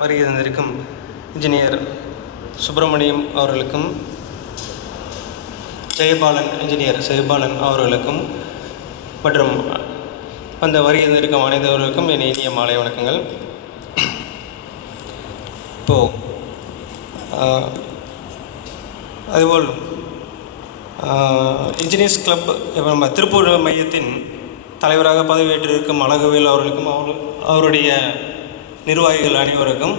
வருகை தந்திருக்கும் இன்ஜினியர் சுப்பிரமணியம் அவர்களுக்கும் இன்ஜினியர் ஜெயபாலன் அவர்களுக்கும் மற்றும் அந்த வருகை தந்திருக்கும் அனைவர்களுக்கும் என் இனிய மாலை வணக்கங்கள். இப்போது அதுபோல் இன்ஜினியர்ஸ் கிளப் நம்ம திருப்பூர் மையத்தின் தலைவராக பதவியேற்றிருக்கும் அழகுவேல் அவர்களுக்கும் அவருடைய நிர்வாகிகள் அனைவருக்கும்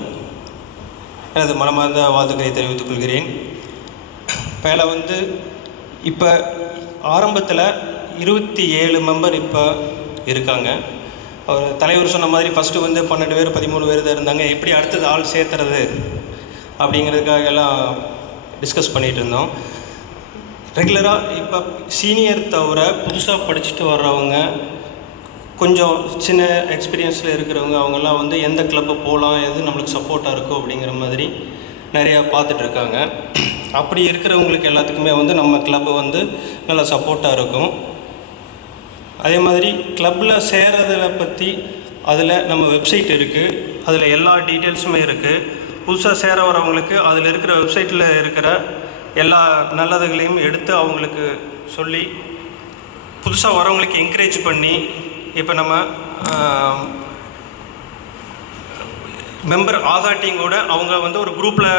எனது மனமார்ந்த வாழ்த்துக்களை தெரிவித்துக் கொள்கிறேன். மேலே இப்போ ஆரம்பத்தில் 27 மெம்பர் இப்போ இருக்காங்க. அவர் தலைவர் சொன்ன மாதிரி ஃபஸ்ட்டு 12 பேர் 13 பேர் தான் இருந்தாங்க. எப்படி அடுத்தது ஆள் சேர்த்துறது அப்படிங்கிறதுக்காக எல்லாம் டிஸ்கஸ் பண்ணிகிட்டு இருந்தோம். ரெகுலராக இப்போ சீனியர் தவிர புதுசாக படிச்சுட்டு வர்றவங்க, கொஞ்சம் சின்ன எக்ஸ்பீரியன்ஸில் இருக்கிறவங்க, அவங்கெல்லாம் எந்த கிளப்பு போகலாம், எது நம்மளுக்கு சப்போர்ட்டாக இருக்கும் அப்படிங்கிற மாதிரி நிறையா பார்த்துட்ருக்காங்க. அப்படி இருக்கிறவங்களுக்கு எல்லாத்துக்குமே நம்ம கிளப்பு நல்லா சப்போர்ட்டாக இருக்கும். அதே மாதிரி கிளப்பில் சேர்றதில் பற்றி அதில் நம்ம வெப்சைட் இருக்குது, அதில் எல்லா டீட்டெயில்ஸுமே இருக்குது. புதுசாக சேர வரவங்களுக்கு அதில் இருக்கிற வெப்சைட்டில் இருக்கிற எல்லா நல்லதுகளையும் எடுத்து அவங்களுக்கு சொல்லி புதுசாக வரவங்களுக்கு என்கரேஜ் பண்ணி, இப்போ நம்ம மெம்பர் ஆகாட்டிங்கோட அவங்க ஒரு குரூப்பில்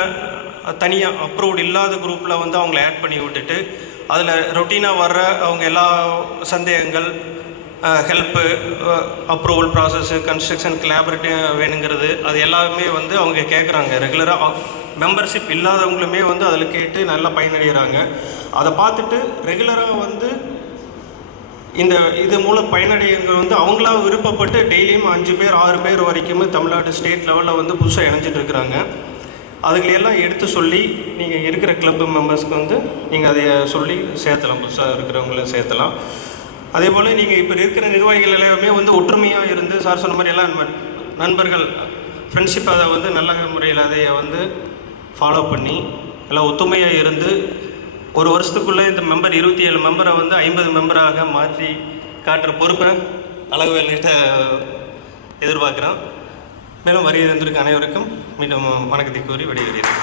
தனியாக அப்ரூவ்டு இல்லாத குரூப்பில் அவங்கள ஆட் பண்ணி விட்டுட்டு அதில் ரொட்டீனாக வர்ற அவங்க எல்லா சந்தேகங்கள், ஹெல்ப்பு, அப்ரூவல் ப்ராசஸ்ஸு, கன்ஸ்ட்ரக்ஷன் கிளாபரேட்டிவ் வேணுங்கிறது அது எல்லாமே அவங்க கேட்குறாங்க. ரெகுலராக மெம்பர்ஷிப் இல்லாதவங்களுமே அதில் கேட்டு நல்லா பயனடைகிறாங்க. அதை பார்த்துட்டு ரெகுலராக இந்த இது மூலம் பயனடைகிறவங்க அவங்களா விருப்பப்பட்டு டெய்லியும் 5 பேர் 6 பேர் வரைக்கும் தமிழ்நாடு ஸ்டேட் லெவலில் புதுசாக இணைஞ்சிட்டு இருக்கிறாங்க. அதுகளெல்லாம் எடுத்து சொல்லி நீங்கள் இருக்கிற கிளப் மெம்பர்ஸ்க்கு நீங்கள் அதை சொல்லி சேர்த்தலாம், புதுசாக இருக்கிறவங்கள சேர்த்தலாம். அதே போல் நீங்கள் இப்போ இருக்கிற நிர்வாகிகள் எல்லாமே ஒற்றுமையாக இருந்து, சார் சொன்ன மாதிரி எல்லாம் நண்பர்கள் ஃப்ரெண்ட்ஷிப் அதை நல்ல முறையில் அதை ஃபாலோ பண்ணி எல்லாம் ஒத்துமையாக இருந்து ஒரு வருஷத்துக்குள்ளே இந்த மெம்பர் 27 மெம்பரை 50 மெம்பராக மாற்றி காட்டுற பொறுப்பை அழகுவேல்கிட்ட எதிர்பார்க்குறோம். மேலும் வருகை தந்திருக்க அனைவருக்கும் மீண்டும் வணக்கத்தை கூறி விடைபெறுகிறேன்.